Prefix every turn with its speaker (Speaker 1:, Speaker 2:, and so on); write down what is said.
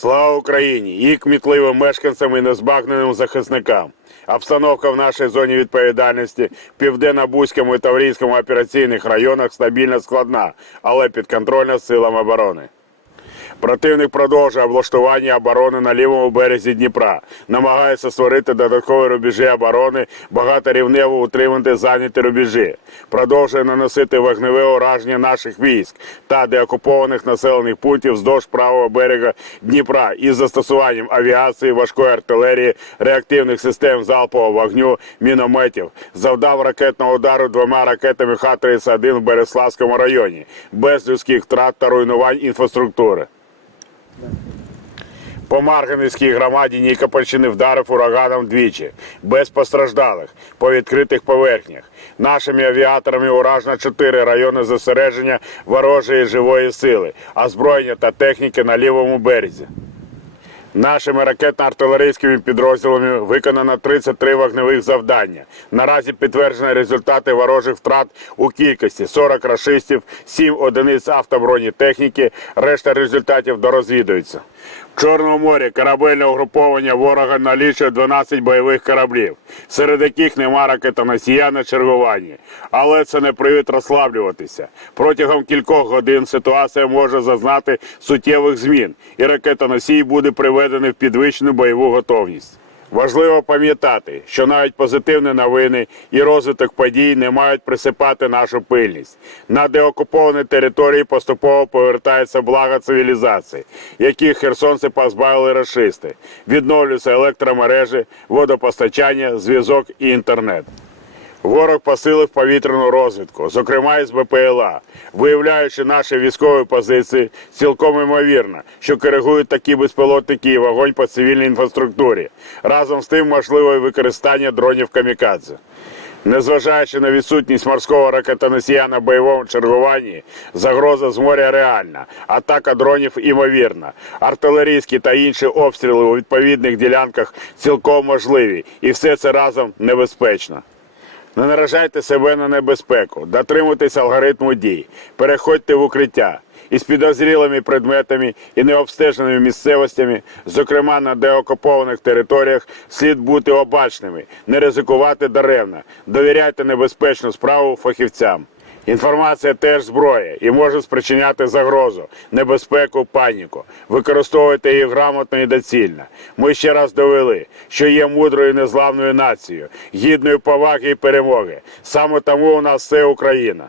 Speaker 1: Слава Україні! І кмітливим мешканцям і незбагненим захисникам. Обстановка в нашій зоні відповідальності в південно-бузькому і таврійському операційних районах стабільно складна, але підконтрольна силам оборони. Противник продовжує облаштування оборони на лівому березі Дніпра, намагається створити додаткові рубежі оборони, багаторівнево утримати зайняті рубежі, продовжує наносити вогневе ураження наших військ та деокупованих населених пунктів вздовж правого берега Дніпра із застосуванням авіації, важкої артилерії, реактивних систем залпового вогню, мінометів, завдав ракетного удару двома ракетами Х-31 в Береславському районі, без людських втрат та руйнувань інфраструктури. По Марганівській громаді Нікопольщини вдарив ураганом двічі, без постраждалих, по відкритих поверхнях. Нашими авіаторами уражено чотири райони зосередження ворожої живої сили, озброєння та техніки на лівому березі. Нашими ракетно-артилерійськими підрозділами виконано 33 вогневих завдання. Наразі підтверджені результати ворожих втрат у кількості 40 рашистів, 7 одиниць автобронетехніки, решта результатів дорозвідуються. В Чорному морі корабельне угруповання ворога налічує 12 бойових кораблів, серед яких нема ракетоносія на чергуванні. Але це не привід розслаблюватися. Протягом кількох годин ситуація може зазнати суттєвих змін, і ракетоносій буде приведений в підвищену бойову готовність. Важливо пам'ятати, що навіть позитивні новини і розвиток подій не мають присипати нашу пильність. На деокуповані території поступово повертається блага цивілізації, яких херсонці позбавили рашисти. Відновлюються електромережі, водопостачання, зв'язок і інтернет. Ворог посилив повітряну розвідку, зокрема із БПЛА, виявляючи наші військові позиції, цілком імовірно, що коригують такі безпілотники і вогонь по цивільній інфраструктурі. Разом з тим можливе використання дронів камікадзе. Незважаючи на відсутність морського ракетоносія на бойовому чергуванні, загроза з моря реальна, атака дронів імовірна. Артилерійські та інші обстріли у відповідних ділянках цілком можливі, і все це разом небезпечно. Не наражайте себе на небезпеку, дотримуйтесь алгоритму дій, переходьте в укриття. Із підозрілими предметами і необстеженими місцевостями, зокрема на деокупованих територіях, слід бути обачними, не ризикувати даремно, довіряйте небезпечну справу фахівцям. Інформація теж зброя і може спричиняти загрозу, небезпеку, паніку. Використовуйте її грамотно і доцільно. Ми ще раз довели, що є мудрою і незламною нацією, гідною поваги і перемоги. Саме тому у нас все Україна.